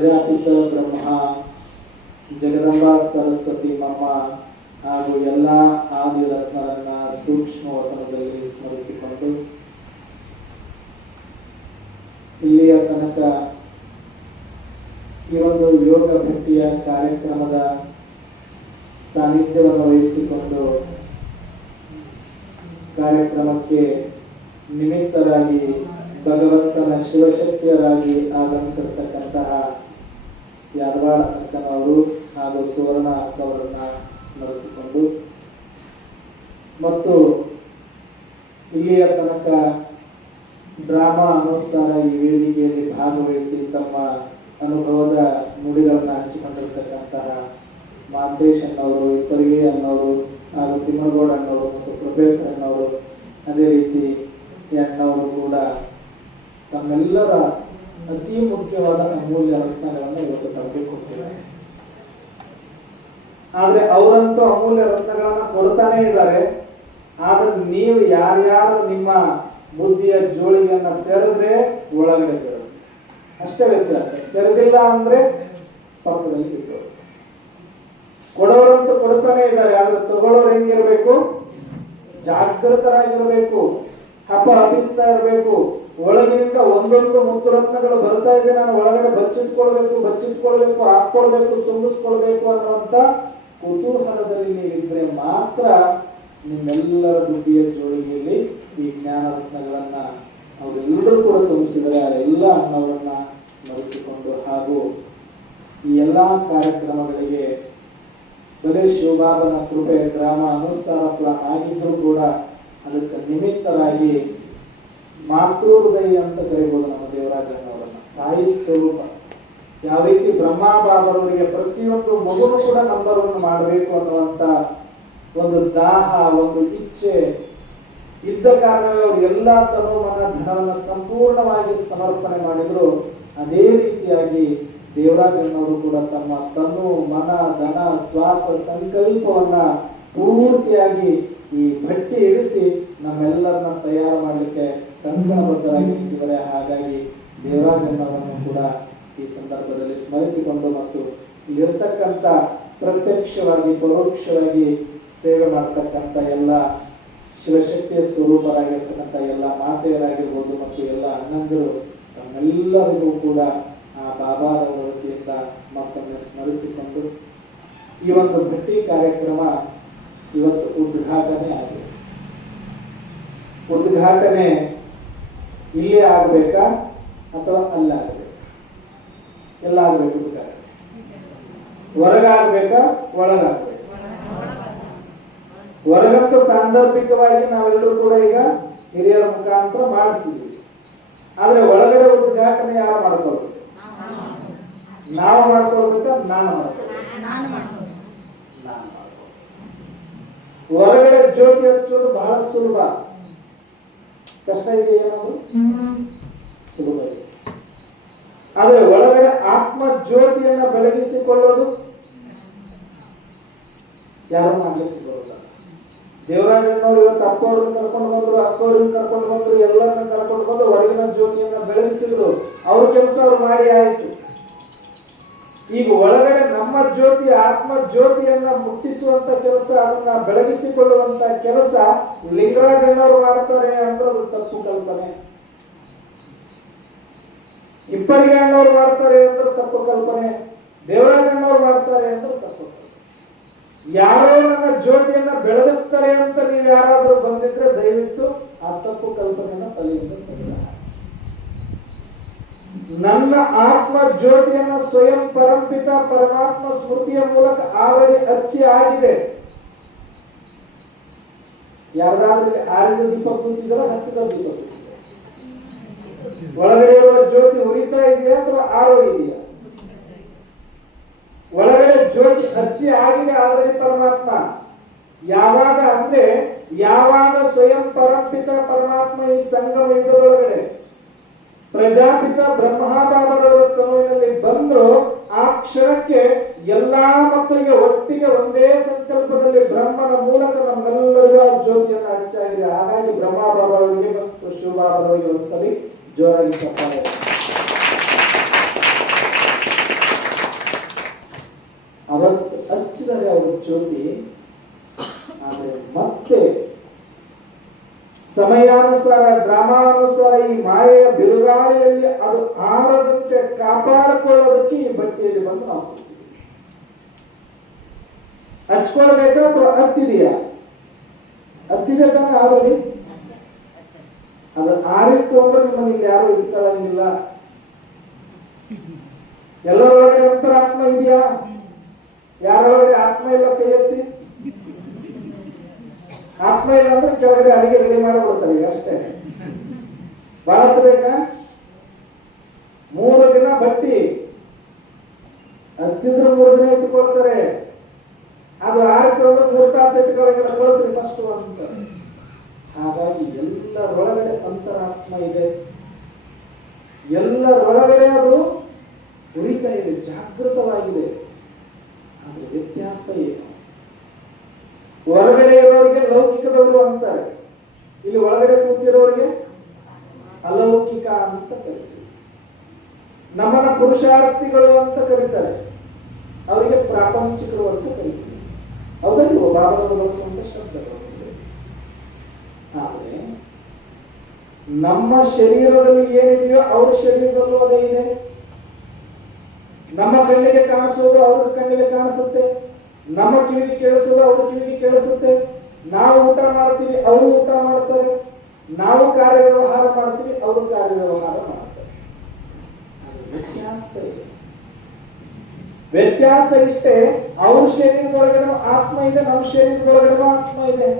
[SPEAKER 3] ಪ್ರಜಾಪಿತ ಬ್ರಹ್ಮ, ಜಗದಂಬಾ ಸರಸ್ವತಿ ಮಮ್ಮ ಹಾಗೂ ಎಲ್ಲ ಆದಿರತ್ನರನ್ನ ಸೂಕ್ಷ್ಮ ವತನದಲ್ಲಿ ಸ್ಮರಿಸಿಕೊಂಡು ಇಲ್ಲಿಯ ತನಕ ಈ ಒಂದು ಯೋಗ ಭಕ್ತಿಯ ಕಾರ್ಯಕ್ರಮದ ಸಾನ್ನಿಧ್ಯವನ್ನು ವಹಿಸಿಕೊಂಡು ಕಾರ್ಯಕ್ರಮಕ್ಕೆ ನಿಮಿತ್ತರಾಗಿ ಭಗವಂತನ ಶಿವಶಕ್ತಿಯರಾಗಿ ಆಗಮಿಸಿರ್ತಕ್ಕಂತಹ ಯಾದವಾಡ ಅಕ್ಕನವರು ಹಾಗೂ ಸುವರ್ಣ ಅಕ್ಕವರನ್ನ ಸ್ಮರಿಸಿಕೊಂಡು ಮತ್ತು ಇಲ್ಲಿಯ ತನಕ ಡ್ರಾಮಾ ಅನುಷ್ಠಾನ ಈ ವೇದಿಕೆಯಲ್ಲಿ ಭಾಗವಹಿಸಿ ತಮ್ಮ ಅನುಭವದ ನುಡಿಗಳನ್ನು ಹಂಚಿಕೊಂಡಿರ್ತಕ್ಕಂತಹ ಮಾಂತೇಶ್ ಅನ್ನೋರು, ಇಪ್ಪರಿಗೆ ಅನ್ನೋರು ಹಾಗೂ ತಿಮ್ಮಗೌಡ ಅನ್ನೋರು ಮತ್ತು ಪ್ರೊಫೆಸರ್ ಅನ್ನೋರು ಅದೇ ರೀತಿ ಅಣ್ಣವರು ಕೂಡ ತಮ್ಮೆಲ್ಲರ ಅತಿ ಮುಖ್ಯವಾದ ಅಮೂಲ್ಯ ರತ್ನಗಳನ್ನು ಇವತ್ತು ತಮಗೆ ಕೊಟ್ಟಿದ್ದಾರೆ. ಆದ್ರೆ ಅವರಂತೂ ಅಮೂಲ್ಯ ರತ್ನಗಳನ್ನ ಕೊಡ್ತಾನೆ ಇದ್ದಾರೆ. ಆದ್ರೆ ನೀವು ಯಾರ್ಯಾರು ನಿಮ್ಮ ಬುದ್ಧಿಯ ಜೋಳಿಗೆಯನ್ನ ತೆರೆದ್ರೆ ಒಳಗಡೆ ತೆರೆದು ಅಷ್ಟೇ ವ್ಯತ್ಯಾಸ. ತೆರೆದಿಲ್ಲ ಅಂದ್ರೆ ಪಕ್ಕದಲ್ಲಿ ಬಿಟ್ಟು ಕೊಡೋರಂತೂ ಕೊಡ್ತಾನೆ ಇದ್ದಾರೆ, ಆದ್ರೆ ತಗೊಳ್ಳೋರು ಹೆಂಗಿರ್ಬೇಕು? ಜಾಗೃತರಾಗಿರ್ಬೇಕು ಹಬ್ಬ ಹಬ್ಬಿಸ್ತಾ ಇರಬೇಕು. ಒಳಗಿನಿಂದ ಒಂದೊಂದು ಮುತ್ತು ರತ್ನಗಳು ಬರ್ತಾ ಇದೆ. ನಾನು ಒಳಗಡೆ ಬಚ್ಚಿಟ್ಕೊಳ್ಬೇಕು ಬಚ್ಚಿಟ್ಕೊಳ್ಬೇಕು, ಹಾಕ್ಕೊಳ್ಬೇಕು, ತುಂಬಿಸ್ಕೊಳ್ಬೇಕು ಅನ್ನುವಂತ ಕುತೂಹಲದಲ್ಲಿ ನೀವಿದ್ರೆ ಮಾತ್ರ ನಿಮ್ಮೆಲ್ಲರ ಬುದ್ಧಿಯ ಜೋಳಿಗೆಯಲ್ಲಿ ಈ ಜ್ಞಾನ ರತ್ನಗಳನ್ನ ಅವರೆಲ್ಲರೂ ಕೂಡ ತುಂಬಿಸಿದರೆ ಆ ಎಲ್ಲ ಅಣ್ಣವರನ್ನ ಸ್ಮರಿಸಿಕೊಂಡು ಹಾಗೂ ಈ ಎಲ್ಲ ಕಾರ್ಯಕ್ರಮಗಳಿಗೆ ಬಲೆ ಶಿವಬಾಬನ ಕೃಪೆ, ಗ್ರಾಮ ಪ್ಲಾನ್ ಆಗಿದ್ದರೂ ಕೂಡ ಅದಕ್ಕೆ ನಿಮಿತ್ತರಾಗಿ ಮಾತೂರು ಹೃದಯ ಅಂತ ಕರಿಬೋದು ನಮ್ಮ ದೇವರಾಜನವರನ್ನ ತಾಯಿ ಸ್ವರೂಪ. ಯಾವ ರೀತಿ ಬ್ರಹ್ಮ ಬಾಬರವರಿಗೆ ಪ್ರತಿಯೊಂದು ಮಗುನು ಕೂಡ ನಂಬರನ್ನು ಮಾಡಬೇಕು ಅನ್ನುವಂತ ಒಂದು ದಾಹ, ಒಂದು ಇಚ್ಛೆ ಇದ್ದ ಕಾರಣವೇ ಅವರು ಎಲ್ಲ ತನು ಮನ ಧನವನ್ನು ಸಂಪೂರ್ಣವಾಗಿ ಸಮರ್ಪಣೆ ಮಾಡಿದ್ರು. ಅದೇ ರೀತಿಯಾಗಿ ದೇವರಾಜನವರು ಕೂಡ ತಮ್ಮ ತನು, ಮನ, ಧನ, ಶ್ವಾಸ, ಸಂಕಲ್ಪವನ್ನ ಪೂರ್ತಿಯಾಗಿ ಈ ಭಟ್ಟಿ ಇಳಿಸಿ ನಮ್ಮೆಲ್ಲರನ್ನ ತಯಾರು ಮಾಡಲಿಕ್ಕೆ ಕಂಕಣಬದ್ಧರಾಗಿ ನಿಂತಿದ್ದಾರೆ ಹಾಗಾಗಿ ದೇವರಾಜನವರನ್ನು ಕೂಡ ಈ ಸಂದರ್ಭದಲ್ಲಿ ಸ್ಮರಿಸಿಕೊಂಡು ಮತ್ತು ಇಲ್ಲಿರ್ತಕ್ಕಂಥ ಪ್ರತ್ಯಕ್ಷವಾಗಿ, ಪರೋಕ್ಷವಾಗಿ ಸೇವೆ ಮಾಡ್ತಕ್ಕಂಥ ಎಲ್ಲ ಶಿವಶಕ್ತಿಯ ಸ್ವರೂಪರಾಗಿರ್ತಕ್ಕಂಥ ಎಲ್ಲ ಮಾತೆಯರಾಗಿರ್ಬೋದು ಮತ್ತು ಎಲ್ಲ ಅಣ್ಣಂದರು, ತಮ್ಮೆಲ್ಲರಿಗೂ ಕೂಡ ಆ ಬಾಬಾರವರ ವತಿಯಿಂದ ಮತ್ತೊಮ್ಮೆ ಸ್ಮರಿಸಿಕೊಂಡು ಈ ಒಂದು ಭಟ್ಟಿ ಕಾರ್ಯಕ್ರಮ ಇವತ್ತು ಉದ್ಘಾಟನೆ ಆಗಿದೆ. ಉದ್ಘಾಟನೆ ಇಲ್ಲೇ ಆಗ್ಬೇಕಾ ಅಥವಾ ಅಲ್ಲಾಗಬೇಕಾ? ಎಲ್ಲ ಆಗ್ಬೇಕು ಹೊರಗಾಗ್ಬೇಕಾ? ಒಳಗಾಗ್ಬೇಕು. ಹೊರಗಂತೂ ಸಾಂದರ್ಭಿಕವಾಗಿ ನಾವೆಲ್ಲರೂ ಕೂಡ ಈಗ ಹಿರಿಯರ ಮುಖಾಂತರ ಮಾಡಿಸಿದ್ವಿ. ಆದ್ರೆ ಒಳಗಡೆ ಉದ್ಘಾಟನೆ ಯಾರು ಮಾಡ್ಕೊಳ್ಬೇಕು ನಾವು ಮಾಡ್ಕೊಳ್ಬೇಕು ನಾನು ಮಾಡ್ಕೊಳ್ಬೇಕು. ಹೊರಗಡೆ ಜ್ಯೋತಿ ಹಚ್ಚೋದು ಬಹಳ ಸುಲಭ. ಕಷ್ಟ ಇದೆ ಏನಾದ್ರು? ಸುಲಭ ಇದೆ. ಆದ್ರೆ ಒಳಗಡೆ ಆತ್ಮ ಜ್ಯೋತಿಯನ್ನ ಬೆಳಗಿಸಿಕೊಳ್ಳೋದು ಯಾರು ಮಾಡ್ಲಿಕ್ಕೆ ಬರೋಲ್ಲ. ದೇವರಾಜನವರು ಇವತ್ತು ಅಪ್ಪವ್ರನ್ನ ಕರ್ಕೊಂಡು ಬಂದ್ರು ಅಕ್ಕವ್ರನ್ನ ಕರ್ಕೊಂಡು ಬಂದ್ರು ಎಲ್ಲರನ್ನ ಕರ್ಕೊಂಡು ಬಂದು ಹೊರಗಿನ ಜ್ಯೋತಿಯನ್ನ ಬೆಳಗಿಸಿದ್ರು. ಅವ್ರ ಕೆಲಸ ಅವ್ರು ಮಾಡಿ ಆಯ್ತು. ಈಗ ಒಳಗಡೆ ನಮ್ಮ ಜ್ಯೋತಿ ಆತ್ಮ ಜ್ಯೋತಿಯನ್ನ ಮುಟ್ಟಿಸುವಂತ ಕೆಲಸ, ಅದನ್ನ ಬೆಳಗಿಸಿಕೊಳ್ಳುವಂತ ಕೆಲಸ ಲಿಂಗರಾಜನವರು ಮಾಡ್ತಾರೆ ಅಂದ್ರೆ ಅದು ತಪ್ಪು ಕಲ್ಪನೆ. ಇಪ್ಪರಿಗಣ್ಣವ್ರು ಮಾಡ್ತಾರೆ ಅಂದ್ರೆ ತಪ್ಪು ಕಲ್ಪನೆ. ದೇವರಾಜಣ್ಣವ್ರು ಮಾಡ್ತಾರೆ ಅಂದ್ರೆ ತಪ್ಪು ಯಾರೋ ನನ್ನ ಜ್ಯೋತಿಯನ್ನ ಬೆಳಗಿಸ್ತಾರೆ ಅಂತ ನೀವು ಯಾರಾದ್ರೂ ಬಂದಿದ್ರೆ ದಯವಿಟ್ಟು ಆ ತಪ್ಪು ಕಲ್ಪನೆಯನ್ನ ತಲೆಯಿಂದ. ನನ್ನ ಆತ್ಮ ಜ್ಯೋತಿಯನ್ನ ಸ್ವಯಂ ಪರಂಪಿತ ಪರಮಾತ್ಮ ಸ್ಮೃತಿಯ ಮೂಲಕ ಆವರಿ ಅರ್ಚಿ ಆಗಿದೆ. ಯಾರಾದ್ರೂ ಆರಿದ ದೀಪ ಕೂತಿದ್ರೆ ಹತ್ತಿದ ದೀಪ ಒಳಗಡೆ ಇರುವ ಜ್ಯೋತಿ ಉರಿತಾ ಇದೆಯಾ ಅಥವಾ ಆರೋ ಇದೆಯಾ? ಒಳಗಡೆ ಜ್ಯೋತಿ ಹಚ್ಚಿ ಆಗಿದೆ ಆದರೆ ಪರಮಾತ್ಮ. ಯಾವಾಗ ಅಂದ್ರೆ ಯಾವಾಗ ಸ್ವಯಂ ಪರಂಪಿತ ಪರಮಾತ್ಮ ಈ ಸಂಗಮ ಯುಗದೊಳಗಡೆ ಪ್ರಜಾಪಿತ ಬ್ರಹ್ಮಬಾಬರವರ ತನುವಿನಲ್ಲಿ ಬಂದು ಆ ಕ್ಷಣಕ್ಕೆ ಎಲ್ಲಾ ಮಕ್ಕಳಿಗೆ ಒಟ್ಟಿಗೆ ಒಂದೇ ಸಂಕಲ್ಪದಲ್ಲಿ ಬ್ರಹ್ಮನ ಮೂಲಕ ನಮ್ಮೆಲ್ಲರಿಗೂ ಆ ಜ್ಯೋತಿಯನ್ನು ಹಚ್ಚಾಗಿದೆ ಹಾಗಾಗಿ ಬ್ರಹ್ಮಬಾಬರವರಿಗೆ ಮತ್ತು ಶಿವಬಾಬರವರಿಗೆ ಒಂದ್ಸಲಿ ಜೋರಾಗಿ ಸಪ್ಪಾರೆ ಅವತ್ತು ಹಚ್ಚಿದರೆ ಅವರ ಜ್ಯೋತಿ ಆದರೆ ಮತ್ತೆ ಸಮಯಾನುಸಾರ ಡ್ರಾಮಾನುಸಾರ ಈ ಮಾಯೆಯ ಬಿರುಗಾಳಿಯಲ್ಲಿ ಅದು ಆರದಂತೆ ಕಾಪಾಡಿಕೊಳ್ಳೋದಕ್ಕೆ ಈ ಬಟ್ಟೆಯಲ್ಲಿ ಬಂದು ನಾವು. ಹಚ್ಕೊಳ್ಬೇಕಾ ಅಥವಾ ಹತ್ತಿದೆಯಾ? ಹತ್ತಿದೆ ತಾನೆ ಆರಲ್ಲಿ ಅದು ಆರಿತ್ತು ಅಂದ್ರೆ ನಿಮ್ಮಲ್ಲಿ ಇಲ್ಲಿ ಯಾರು ಇಟ್ಕೊಳ್ಳಂಗಿಲ್ಲ ಎಲ್ಲರೊಳಗಡೆ ಅಂತರಾತ್ಮ ಇದೆಯಾ? ಯಾರೊಳಗಡೆ ಆತ್ಮ ಇಲ್ಲ ಕೈ ಎತ್ತಿ ಆತ್ಮ ಇಲ್ಲ ಅಂದ್ರೆ ಕೆಳಗಡೆ ಅಡಿಗೆ ರೆಡಿ ಮಾಡಿಬಿಡ್ತಾರೆ ಅಷ್ಟೇ. ಬಾಳ ಬೇಕಾ? ಮೂರು ದಿನ ಬತ್ತಿ. ಹತ್ತಿದ್ರು ಮೂರು ದಿನ ಇಟ್ಕೊಳ್ತಾರೆ ಅದು ಆರಕ್ಕೆ ಅಂದ್ರೆ ಮೂರು ತಾಸು ಇಟ್ಕೊಳ್ಳೋಕೆ ಕಳಿಸ್ರಿ ಫಸ್ಟ್ ಅಂತ. ಹಾಗಾಗಿ ಎಲ್ಲರೊಳಗಡೆ ಅಂತರಾತ್ಮ ಇದೆ. ಎಲ್ಲರೊಳಗಡೆ ಅದು ಉಳಿತಾ ಇದೆ, ಜಾಗೃತವಾಗಿದೆ. ಆದರೆ ವ್ಯತ್ಯಾಸ ಏನು? ಹೊರಗಡೆ ಇರೋರಿಗೆ ಲೌಕಿಕದವರು ಅಂತಾರೆ. ಇಲ್ಲಿ ಒಳಗಡೆ ಕೂತಿರೋರಿಗೆ ಅಲೌಕಿಕ ಅಂತ ಕರಿತೀವಿ ನಮ್ಮನ್ನ ಪುರುಷಾರ್ಥಿಗಳು ಅಂತ ಕರೀತಾರೆ. ಅವರಿಗೆ ಪ್ರಾಪಂಚಿಕರು ಅಂತ ಕರಿತೀವಿ ಅವರಲ್ಲಿ ಬಾಬಾದ ಬಳಸುವಂತ ಶಬ್ದಗಳು ಆದ್ರೆ ನಮ್ಮ ಶರೀರದಲ್ಲಿ ಏನಿದೆಯೋ ಅವ್ರ ಶರೀರದಲ್ಲೂ ಅದೇ ಇದೆ. ನಮ್ಮ ಕಣ್ಣಿಗೆ ಕಾಣಿಸೋದು ಅವ್ರ ಕಣ್ಣಿಗೆ ಕಾಣಿಸುತ್ತೆ. ನಮ್ಮ ಕಿವಿಗೆ ಕೇಳಿಸೋದು ಅವ್ರ ಕಿವಿಗೆ ಕೇಳಿಸುತ್ತೆ. ನಾವು ಊಟ ಮಾಡ್ತೀವಿ, ಅವರು ಊಟ ಮಾಡ್ತಾರೆ. ನಾವು ಕಾರ್ಯವ್ಯವಹಾರ ಮಾಡ್ತೀವಿ, ಅವರು ಕಾರ್ಯವ್ಯವಹಾರ ಮಾಡ್ತಾರೆ. ಅದು ವ್ಯತ್ಯಾಸ ವ್ಯತ್ಯಾಸ ಇಷ್ಟೇ, ಅವ್ರ ಶರೀರದೊಳಗಡೆ ಆತ್ಮ ಇದೆ, ನಮ್ಮ ಶರೀರದೊಳಗಡೆ ಆತ್ಮ ಇದೆ.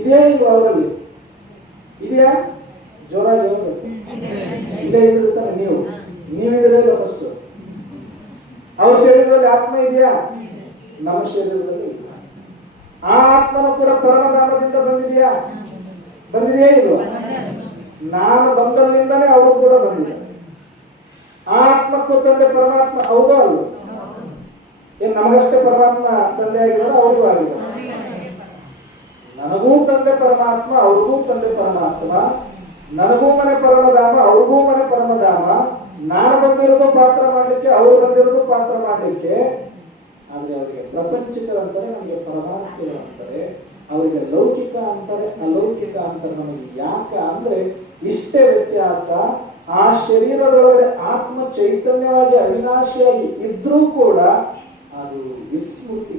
[SPEAKER 3] ಇದೇ ಇಲ್ವ ಅವರಲ್ಲಿ? ಇದೆಯಾ? ಜೋರಾಗಿ ಇಲ್ಲೇ ಇದ್ದಿರ್ತಾನೆ ನೀವು. ನೀವಿದ್ರೆ ಇಲ್ಲ ಫಸ್ಟ್ ಅವ್ರ ಶರೀರದಲ್ಲಿ ಆತ್ಮ ಇದೆಯಾ? ನಮ್ಮ ಶರೀರದಲ್ಲಿ ಇಲ್ಲ. ಆ ಆತ್ಮನು ಕೂಡ ಪರಮಧಾಮದಿಂದ ಬಂದಿದೆಯಾ? ಬಂದಿದೆಯೇ ಇಲ್ಲ ನಾನು ಬಂದಲ್ಲಿಂದಲೇ ಅವರು ಕೂಡ ಬಂದಿದೆ. ಆತ್ಮಕ್ಕೂ ತಂದೆ ಪರಮಾತ್ಮ, ಅವರು ಅಲ್ಲ. ಏನ್ ನಮಗಷ್ಟೇ ಪರಮಾತ್ಮ ತಂದೆ ಆಗಿದ್ದಾರೆ ಅವ್ರಿಗೂ ಆಗಿದೆ. ನನಗೂ ತಂದೆ ಪರಮಾತ್ಮ, ಅವ್ರಿಗೂ ತಂದೆ ಪರಮಾತ್ಮ. ನನಗೂ ಮನೆ ಪರಮಧಾಮ, ಅವ್ರಿಗೂ ಮನೆ ಪರಮಧಾಮ. ನಾನು ಬಂದಿರೋದು ಪಾತ್ರ ಮಾಡ್ಲಿಕ್ಕೆ, ಅವ್ರು ಬಂದಿರೋದು ಪಾತ್ರ ಮಾಡ್ಲಿಕ್ಕೆ. ಆದ್ರೆ ಅವರಿಗೆ ಪ್ರಪಂಚಿಕರಂತಾರೆ ನಮಗೆ ಪರಮಾತ್ಮರು ಅಂತಾರೆ ಅವರಿಗೆ ಲೌಕಿಕ ಅಂತಾರೆ, ಅಲೌಕಿಕ ಅಂತಾರೆ. ನಮಗೆ ಯಾಕ ಅಂದ್ರೆ ಇಷ್ಟೇ ವ್ಯತ್ಯಾಸ, ಆ ಶರೀರದೊಳಗೆ ಆತ್ಮ ಚೈತನ್ಯವಾಗಿ ಅವಿನಾಶಿಯಾಗಿ ಇದ್ರೂ ಕೂಡ ಅದು ವಿಸ್ಮೃತಿ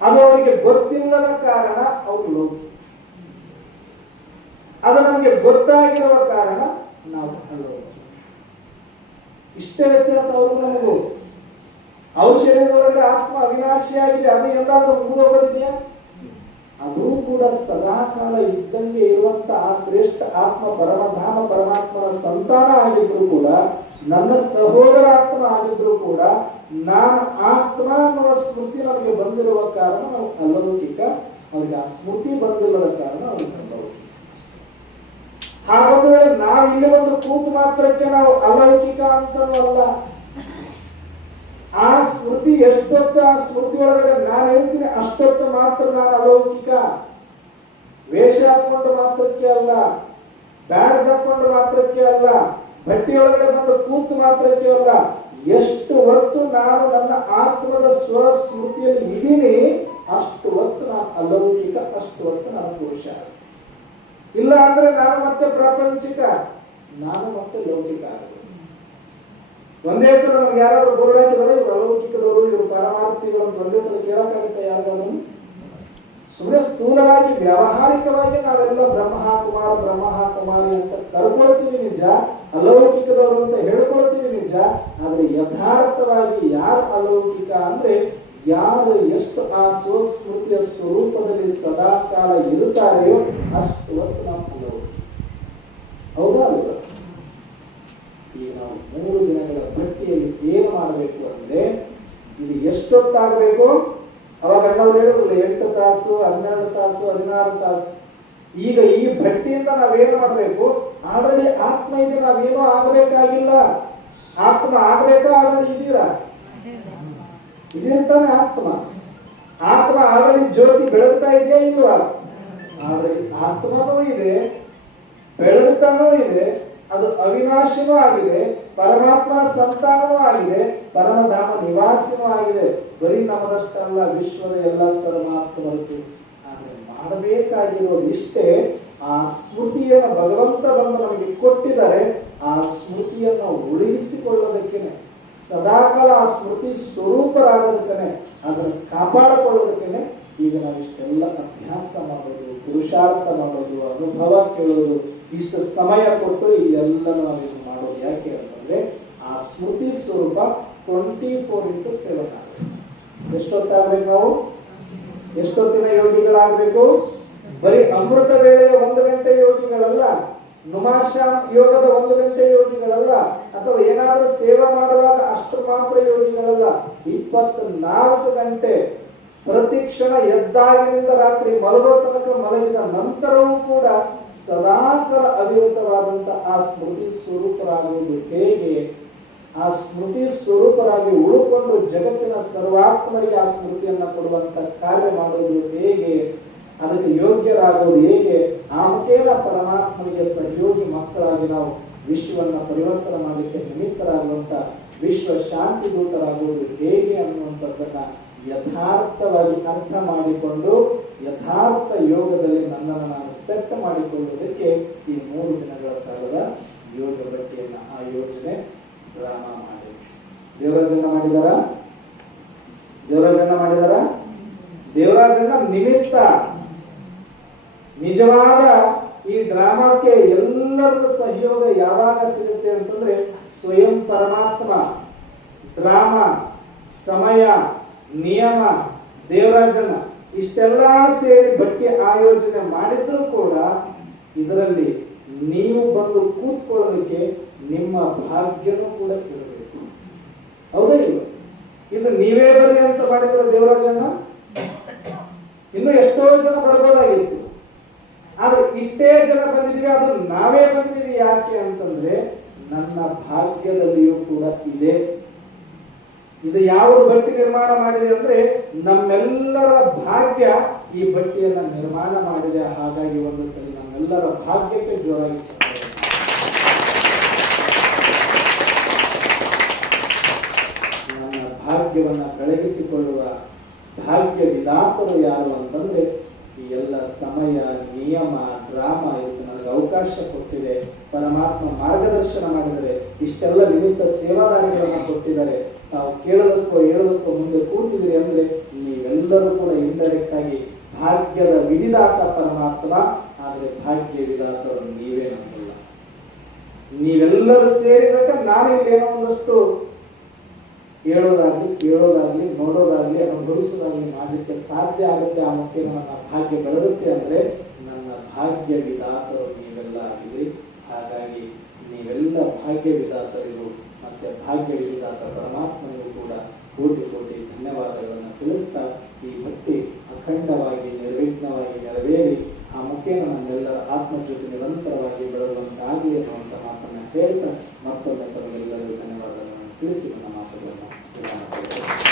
[SPEAKER 3] ಅದು ಅವರಿಗೆ ಗೊತ್ತಿಲ್ಲದ ಕಾರಣ ಅವರು ಲೌಕಿಕ. ಅದು ನಮಗೆ ಗೊತ್ತಾಗಿರುವ ಕಾರಣ ನಾವು ಅಲೌಕಿಕ. ಇಷ್ಟೇ ವ್ಯತ್ಯಾಸ ಅವರು ನಮಗೂ ಅವ್ರ ಶರೀರದೊಳಗಡೆ ಆತ್ಮ ಅವಿನಾಶಿಯಾಗಿದೆ, ಅದು ಎಂದಾದ್ರೂ ಮುಗಿದೋಗೋದಿದೆಯಾ ಅದು ಕೂಡ ಸದಾಕಾಲ ಇದ್ದಂಗೆ ಇರುವಂತ ಆ ಶ್ರೇಷ್ಠ ಆತ್ಮ ಪರಮಧಾಮ ಪರಮಾತ್ಮನ ಸಂತಾನ ಆಗಿದ್ರು ಕೂಡ, ನನ್ನ ಸಹೋದರ ಆತ್ಮ ಆಗಿದ್ರು ಕೂಡ, ನಾನು ಆತ್ಮ ಅನ್ನುವ ಸ್ಮೃತಿ ನಮಗೆ ಬಂದಿರುವ ಕಾರಣ ನಾವು ಅಲೌಕಿಕ, ಅವರಿಗೆ ಆ ಸ್ಮೃತಿ ಬಂದಿಲ್ಲದ ಕಾರಣ ಅವ್ರಿಗೆ ಹಾಗಾದ್ರೆ ನಾವು ಇಲ್ಲಿ ಒಂದು ಕೂತು ಮಾತ್ರಕ್ಕೆ ನಾವು ಅಲೌಕಿಕ ಅಂತನೂ ಅಲ್ಲ ಆ ಸ್ಮೃತಿ ಎಷ್ಟೊತ್ತು ಆ ಸ್ಮೃತಿ ಒಳಗಡೆ ನಾನು ಹೇಳ್ತೀನಿ, ಅಷ್ಟೊತ್ತು ಮಾತ್ರ ನಾನು ಅಲೌಕಿಕ. ವೇಷ ಹಾಕೊಂಡು ಮಾತ್ರಕ್ಕೆ ಅಲ್ಲ, ಬ್ಯಾಡ್ಜ್ ಹಾಕೊಂಡು ಮಾತ್ರಕ್ಕೆ ಅಲ್ಲ ಬಟ್ಟೆ ಒಳಗಡೆ ಬಂದು ಕೂತು ಮಾತ್ರಕ್ಕೆ ಅಲ್ಲ, ಎಷ್ಟು ಹೊತ್ತು ನಾನು ನನ್ನ ಆತ್ಮದ ಸ್ವಸ್ಮೃತಿಯಲ್ಲಿ ಇದ್ದೀನಿ, ಅಷ್ಟು ಹೊತ್ತು ನಾನು ಅಲೌಕಿಕ, ಅಷ್ಟು ಹೊತ್ತು ನಾನು ಪುರುಷ. ಇಲ್ಲ ಅಂದ್ರೆ ನಾನು ಮತ್ತೆ ಪ್ರಾಪಂಚಿಕ, ನಾನು ಮತ್ತೆ ಲೌಕಿಕ ಆಗಬೇಕು. ಒಂದೇ ಸಲ ನಮ್ಗೆ ಯಾರಾದ್ರೂ ಬೋರ್ಡ್ ಬರೋ ಇವ್ರು ಅಲೌಕಿಕದವರು, ಇವರು ಪರಮಾರ್ಥಿಗಳನ್ನು ಒಂದೇ ಸಲ ಕೇಳಕ್ಕಾಗುತ್ತೆ ಯಾರು ಸುಮ್ಮನೆ ಸ್ಥೂಲವಾಗಿ, ವ್ಯಾವಹಾರಿಕವಾಗಿ ನಾವೆಲ್ಲ ಬ್ರಹ್ಮ ಕುಮಾರ ಅಂತ ಕರ್ಕೊಳ್ತೀವಿ ನಿಜ, ಅಲೌಕಿಕದವರು ಅಂತ ಹೇಳ್ಕೊಳ್ತೀವಿ ನಿಜ, ಆದ್ರೆ ಯಥಾರ್ಥವಾಗಿ ಯಾರು ಅಲೌಕಿಕ ಅಂದ್ರೆ ಯಾರು ಎಷ್ಟು ಆ ಸ್ವಸ್ಮೃತಿಯ ಸ್ವರೂಪದಲ್ಲಿ ಸದಾ ಕಾಲ ಇರುತ್ತಾರೆಯೋ ಅಷ್ಟು ಹೊತ್ತು ನಾವು ಈಗ ನಾವು ಮೂರು ದಿನಗಳ ಭಕ್ತಿಯಲ್ಲಿ ಏನು ಮಾಡಬೇಕು ಅಂದ್ರೆ ಇದು ಎಷ್ಟೊತ್ತಾಗಬೇಕು? ಅವಾಗ ಅಣ್ಣವ್ರು ಹೇಳಿದ್ರು, ಎಂಟು ತಾಸು, ಹನ್ನೆರಡು ತಾಸು, ಹದಿನಾರು ತಾಸು. ಈಗ ಈ ಭಟ್ಟಿಯಿಂದ ನಾವೇನು ಮಾಡಬೇಕು? ಆಲ್ರೆಡಿ ಆತ್ಮ ಇದೆ, ನಾವೇನೋ ಆಗಬೇಕಾಗಿಲ್ಲ. ಆತ್ಮ ಆಗ್ಬೇಕಾ ಆಲ್ರೆಡಿ ಇದ್ದೀರಾ? ಇದಿರ್ತಾನೆ ಆತ್ಮ. ಆತ್ಮ ಆಲ್ರೆಡಿ ಜ್ಯೋತಿ ಬೆಳಗ್ತಾ ಇದೆಯಾ ಇಲ್ವಾ? ಆಲ್ರೆಡಿ ಆತ್ಮನೂ ಇದೆ, ಬೆಳಗ್ತಾನೂ ಇದೆ. ಅದು ಅವಿನಾಶಿನೂ ಆಗಿದೆ ಪರಮಾತ್ಮನ ಸಂತಾನವೂ ಆಗಿದೆ ಪರಮಧಾಮ ನಿವಾಸಿನೂ ಆಗಿದೆ ಬರೀ ನಮ್ಮದಷ್ಟಲ್ಲ, ವಿಶ್ವದ ಎಲ್ಲ ಪರಮಾತ್ಮರದ್ದು ಆದ್ರೆ ಮಾಡಬೇಕಾಗಿರೋದು ಇಷ್ಟೇ ಆ ಸ್ಮೃತಿಯನ್ನು ಭಗವಂತ ಬಂದು ನಮಗೆ ಕೊಟ್ಟಿದ್ದಾರೆ. ಆ ಸ್ಮೃತಿಯನ್ನು ಉಳಿಸಿಕೊಳ್ಳೋದಕ್ಕೇನೆ. ಸದಾಕಾಲ ಆ ಸ್ಮೃತಿ ಸ್ವರೂಪರಾಗೋದಕ್ಕೇನೆ ಅದನ್ನು ಕಾಪಾಡಿಕೊಳ್ಳೋದಕ್ಕೇನೆ. ಈಗ ನಾವು ಇಷ್ಟೆಲ್ಲ ಅಭ್ಯಾಸ ಮಾಡೋದು, ಪುರುಷಾರ್ಥ ಮಾಡೋದು, ಅನುಭವ ಕೇಳೋದು ಇಷ್ಟು ಸಮಯ ಕೊಟ್ಟು ಇದೆಲ್ಲ ನಾವು ಇದು ಮಾಡೋದು ಯಾಕೆ ಅಂತಂದ್ರೆ ಆ ಸ್ಮೃತಿ ಸ್ವರೂಪ ಟ್ವೆಂಟಿ ಫೋರ್ ಇಂಟು ಸೆವೆನ್ ಆಗುತ್ತೆ. ಎಷ್ಟೊತ್ತಾಗ್ಬೇಕು ನಾವು? ಎಷ್ಟೊತ್ತಿನ ಯೋಗಿಗಳಾಗಬೇಕು? ಬರೀ ಅಮೃತ ವೇಳೆಯ ಒಂದು ಗಂಟೆ ಯೋಗಿಗಳಲ್ಲ ನುಮಾಶ ಯೋಗದ ಒಂದು ಗಂಟೆ ಯೋಗಿಗಳಲ್ಲ, ಅಥವಾ ಏನಾದರೂ ಸೇವೆ ಮಾಡುವಾಗ ಅಷ್ಟು ಮಾತ್ರ ಯೋಗಿಗಳಲ್ಲ, ಇಪ್ಪತ್ನಾಲ್ಕು ಗಂಟೆ ಪ್ರತಿ ಕ್ಷಣ ಎದ್ದಾಗಿನಿಂದ ರಾತ್ರಿ ಮಲಗೋ ತನಕ ಮಲಗಿದ ನಂತರವೂ ಕೂಡ ಸದಾಕಾಲ ಅವಿರತವಾದಂತ ಆ ಸ್ಮೃತಿ ಸ್ವರೂಪರಾಗುವುದು ಹೇಗೆ? ಆ ಸ್ಮೃತಿ ಸ್ವರೂಪರಾಗಿ ಉಳುಕೊಂಡು ಜಗತ್ತಿನ ಸರ್ವಾತ್ಮರಿಗೆ ಆ ಸ್ಮೃತಿಯನ್ನ ಕೊಡುವಂತ ಕಾರ್ಯ ಮಾಡುವುದು ಹೇಗೆ? ಅದಕ್ಕೆ ಯೋಗ್ಯರಾಗುವುದು ಹೇಗೆ? ಆ ಮುಖೇನ ಪರಮಾತ್ಮನಿಗೆ ಸಹಯೋಗಿ ಮಕ್ಕಳಾಗಿ ನಾವು ವಿಶ್ವವನ್ನ ಪರಿವರ್ತನೆ ಮಾಡಲಿಕ್ಕೆ ನಿಮಿತ್ತರಾಗುವಂತ ವಿಶ್ವ ಶಾಂತಿ ದೂತರಾಗುವುದು ಹೇಗೆ ಅನ್ನುವಂಥದ್ದನ್ನ ಯಥಾರ್ಥವಾಗಿ ಅರ್ಥ ಮಾಡಿಕೊಂಡು ಯಥಾರ್ಥ ಯೋಗದಲ್ಲಿ ನನ್ನನ್ನು ನಾನು ಸೆಟ್ ಮಾಡಿಕೊಳ್ಳುವುದಕ್ಕೆ ಈ ಮೂರು ದಿನಗಳ ಕಾಲದ ಯೋಗ ಬಟ್ಟೆಯನ್ನು ಆ ಯೋಜನೆ ಡ್ರಾಮಾ ಮಾಡಿ ದೇವರಾಜನ ಮಾಡಿದಾರ? ದೇವರಾಜನ ಮಾಡಿದಾರ? ದೇವರಾಜನ ನಿಮಿತ್ತ ನಿಜವಾದ ಈ ಡ್ರಾಮಾಕ್ಕೆ ಎಲ್ಲರದ ಸಹಯೋಗ ಯಾವಾಗ ಸಿಗುತ್ತೆ ಅಂತಂದ್ರೆ ಸ್ವಯಂ ಪರಮಾತ್ಮ ಡ್ರಾಮಾ ಸಮಯ ನಿಯಮ, ದೇವರಾಜನ, ಇಷ್ಟೆಲ್ಲ ಸೇರಿ ಬಟ್ಟಿ ಆಯೋಜನೆ ಮಾಡಿದ್ರು ಕೂಡ ಇದರಲ್ಲಿ ನೀವು ಬಂದು ಕೂತ್ಕೊಳ್ಳೋದಕ್ಕೆ ನಿಮ್ಮ ಭಾಗ್ಯನೂ ಕೂಡ ಇರಬೇಕು. ಹೌದಾ ಇದು ನೀವೇ ಬರ್ರಿ ಅಂತ ಮಾಡಿದ್ರೆ ದೇವರಾಜನ ಇನ್ನು ಎಷ್ಟೋ ಜನ ಬರ್ಬೋದಾಗಿತ್ತು. ಆದ್ರೆ ಇಷ್ಟೇ ಜನ ಬಂದಿದೀವಿ ಅದು ನಾವೇ ಬಂದಿದೀವಿ ಯಾಕೆ ಅಂತಂದ್ರೆ ನನ್ನ ಭಾಗ್ಯದಲ್ಲಿಯೂ ಕೂಡ ಇದೆ. ಇದು ಯಾವುದು ಭಟ್ಟಿ ನಿರ್ಮಾಣ ಮಾಡಿದೆ ಅಂದ್ರೆ ನಮ್ಮೆಲ್ಲರ ಭಾಗ್ಯ ಈ ಭಟ್ಟಿಯನ್ನ ನಿರ್ಮಾಣ ಮಾಡಿದೆ ಹಾಗಾಗಿ ಒಂದು ಸಲ ನಮ್ಮೆಲ್ಲರ ಭಾಗ್ಯಕ್ಕೆ ಜೋರಾಗಿ. ನನ್ನ ಭಾಗ್ಯವನ್ನ ಕಳಗಿಸಿಕೊಳ್ಳುವ ಭಾಗ್ಯ ವಿಧಾತರು ಯಾರು ಅಂತಂದ್ರೆ ಈ ಎಲ್ಲ ಸಮಯ, ನಿಯಮ ಡ್ರಾಮ ಇದಕ್ಕೆ ನನಗೆ ಅವಕಾಶ ಕೊಟ್ಟಿದೆ ಪರಮಾತ್ಮ ಮಾರ್ಗದರ್ಶನ ಮಾಡಿದರೆ ಇಷ್ಟೆಲ್ಲ ನಿಮಿತ್ತ ಸೇವಾದಾರಿಗಳನ್ನ ಕೊಟ್ಟಿದ್ದಾರೆ. ತಾವು ಕೇಳೋದಕ್ಕೋ ಹೇಳೋದಕ್ಕೋ ಮುಂದೆ ಕೂತಿದ್ರಿ ಅಂದ್ರೆ ನೀವೆಲ್ಲರೂ ಕೂಡ ಇಂಡೈರೆಕ್ಟ್ ಆಗಿ ಭಾಗ್ಯದ ವಿಧಿದಾತ ಪರಮಾತ್ಮ, ಆದ್ರೆ ಭಾಗ್ಯ ವಿಧಾತರು ನೀವೇ ನಂಬಲ್ಲ ನೀವೆಲ್ಲರೂ ಸೇರಿದಾಗ ಏನೋ ಒಂದಷ್ಟು ಹೇಳೋದಾಗ್ಲಿ, ಕೇಳೋದಾಗ್ಲಿ, ನೋಡೋದಾಗ್ಲಿ, ಅನುಭವಿಸೋದಾಗ್ಲಿ ಮಾಡಲಿಕ್ಕೆ ಸಾಧ್ಯ ಆಗುತ್ತೆ ಆ ಮುಖ್ಯ ನನ್ನ ಭಾಗ್ಯ ಬೆಳೆದುತ್ತೆ ಅಂದ್ರೆ ನನ್ನ ಭಾಗ್ಯ ವಿಧಾತರು ನೀವೆಲ್ಲ ಆಗಿದೆ ಹಾಗಾಗಿ ನೀವೆಲ್ಲ ಭಾಗ್ಯ ವಿಧಾತರಿಗೂ ಭಾಗ್ಯ ನೀಡಿದಂಥ ಪರಮಾತ್ಮನಿಗೂ ಕೂಡ ಕೋಟಿ ಕೋಟಿ ಧನ್ಯವಾದಗಳನ್ನು ತಿಳಿಸ್ತಾ ಈ ಭಕ್ತಿ ಅಖಂಡವಾಗಿ ನಿರ್ವಿಘ್ನವಾಗಿ ನೆರವೇರಿ ಆ ಮುಖೇನ ನಮ್ಮೆಲ್ಲರ ಆತ್ಮಜ್ಯೋತಿ ನಿರಂತರವಾಗಿ ಬೆಳೆಯುವಂತಾಗಲಿ ಅನ್ನುವಂಥ ಮಾತನ್ನು ಹೇಳ್ತಾ ಮತ್ತೊಮ್ಮೆ ತಮಗೆಲ್ಲರಿಗೂ ಧನ್ಯವಾದಗಳನ್ನು ತಿಳಿಸಿ ನನ್ನ ಮಾತುಗಳನ್ನು